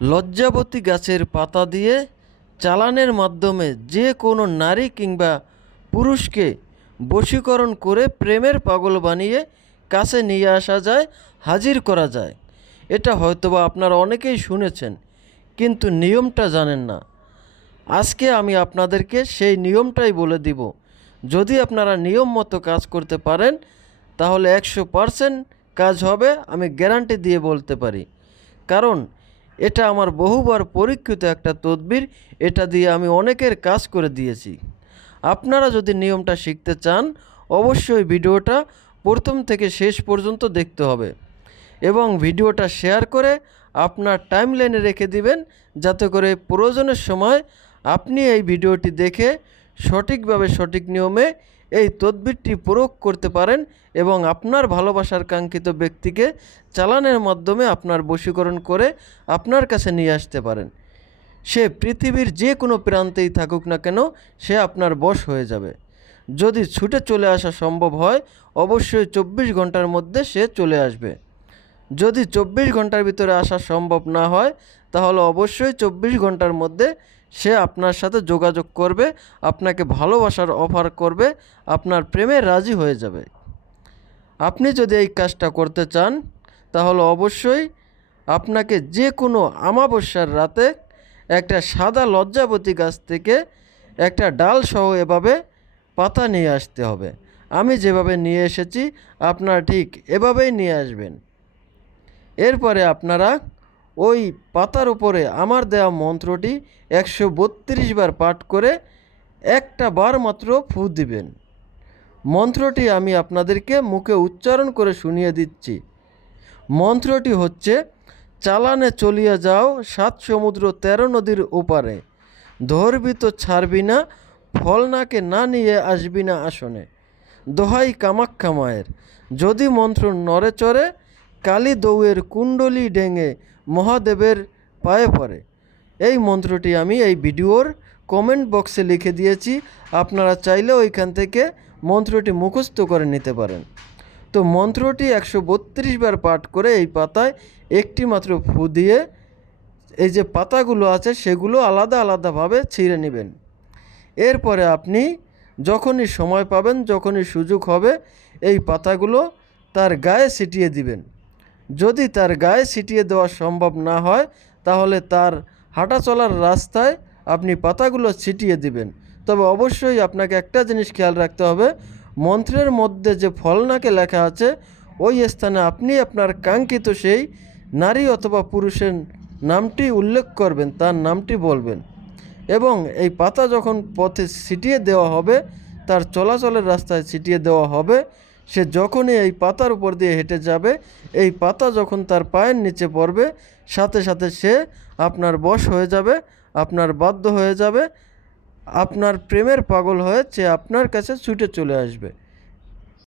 লজ্জাবতী গাছের পাতা দিয়ে চালানের মাধ্যমে যে কোনো নারী কিংবা পুরুষকে বশীকরণ করে প্রেমের পাগল বানিয়ে কাছে নিয়ে আসা যায়, হাজির করা যায়। এটা হয়তোবা আপনারা অনেকেই শুনেছেন, কিন্তু নিয়মটা জানেন না। আজকে আমি আপনাদেরকে সেই নিয়মটাই বলে দিব। যদি আপনারা নিয়ম মতো কাজ করতে পারেন তাহলে 100% কাজ হবে, আমি গ্যারান্টি দিয়ে বলতে পারি। কারণ এটা আমার বহুবার পরীক্ষিত একটা তদবির। এটা দিয়ে আমি অনেকের কাজ করে দিয়েছি। আপনারা যদি নিয়মটা শিখতে চান অবশ্যই ভিডিওটা প্রথম থেকে শেষ পর্যন্ত দেখতে হবে এবং ভিডিওটা শেয়ার করে আপনার টাইমলাইনে রেখে দিবেন, যাতে করে প্রয়োজনের সময় আপনি এই ভিডিওটি দেখে সঠিকভাবে সঠিক নিয়মে এই তদবিরটি প্রয়োগ করতে পারেন এবং আপনার ভালোবাসার কাঙ্ক্ষিত ব্যক্তিকে চালানের মাধ্যমে আপনার বশীকরণ করে আপনার কাছে নিয়ে আসতে পারেন। সে পৃথিবীর যে কোনো প্রান্তেই থাকুক না কেন, সে আপনার বশ হয়ে যাবে। যদি ছুটে চলে আসা সম্ভব হয় অবশ্যই 24 ঘন্টার মধ্যে সে চলে আসবে। যদি 24 ঘন্টার ভিতরে আসা সম্ভব না হয় তাহলে অবশ্যই 24 ঘন্টার মধ্যে সে আপনার সাথে যোগাযোগ করবে, আপনাকে ভালোবাসার অফার করবে, আপনার প্রেমে রাজি হয়ে যাবে। আপনি যদি এই কাজটা করতে চান তাহলে অবশ্যই আপনাকে যে কোনো অমাবস্যার রাতে একটা সাদা লজ্জাবতী গাছ থেকে একটা ডাল সহ এভাবে পাতা নিয়ে আসতে হবে। আমি যেভাবে নিয়ে এসেছি আপনারা ঠিক এভাবেই নিয়ে আসবেন। এরপরে আপনারা ওই পাতার উপরে আমার দেওয়া মন্ত্রটি 132 বার পাঠ করে একটা বার মাত্র ফু দিবেন। মন্ত্রটি আমি আপনাদেরকে মুখে উচ্চারণ করে শুনিয়ে দিচ্ছি। মন্ত্রটি হচ্ছে, চালানে চলিয়া যাও 7 সমুদ্র 13 নদীর ওপারে, ধরবি তো ছাড়বি না, ফলনাকে না নিয়ে আসবি না আসনে, দোহাই কামাখ্যা মায়ের। যদি মন্ত্র নড়ে চড়ে, কালী দৌয়ের কুণ্ডলী ডেঙে মহাদেবের পায়ে পড়ে। এই মন্ত্রটি আমি এই ভিডিওর কমেন্ট বক্সে লিখে দিয়েছি, আপনারা চাইলে ওইখান থেকে মন্ত্রটি মুখস্থ করে নিতে পারেন। তো মন্ত্রটি 132 বার পাঠ করে এই পাতায় একটি মাত্র ফু দিয়ে এই যে পাতাগুলো আছে সেগুলো আলাদা আলাদাভাবে ছিঁড়ে নেবেন। এরপরে আপনি যখনই সময় পাবেন, যখনই সুযোগ হবে, এই পাতাগুলো তার গায়ে ছিটিয়ে দিবেন। যদি তার গায়ে ছিটিয়ে দেওয়া সম্ভব না হয় তাহলে তার হাঁটা চলার রাস্তায় আপনি পাতাগুলো ছিটিয়ে দিবেন। তবে অবশ্যই আপনাকে একটা জিনিস খেয়াল রাখতে হবে, মন্ত্রের মধ্যে যে ফলনাকে লেখা আছে ওই স্থানে আপনি আপনার কাঙ্ক্ষিত সেই নারী অথবা পুরুষের নামটি উল্লেখ করবেন, তার নামটি বলবেন। এবং এই পাতা যখন পথে ছিটিয়ে দেওয়া হবে, তার চলাচলের রাস্তায় ছিটিয়ে দেওয়া হবে, সে যখনই এই পাতার উপর দিয়ে হেঁটে যাবে, এই পাতা যখন তার পায়ের নিচে পড়বে সাথে সাথে সে আপনার বশ হয়ে যাবে, আপনার বাধ্য হয়ে যাবে, আপনার প্রেমের পাগল হয়ে সে আপনার কাছে ছুটে চলে আসবে।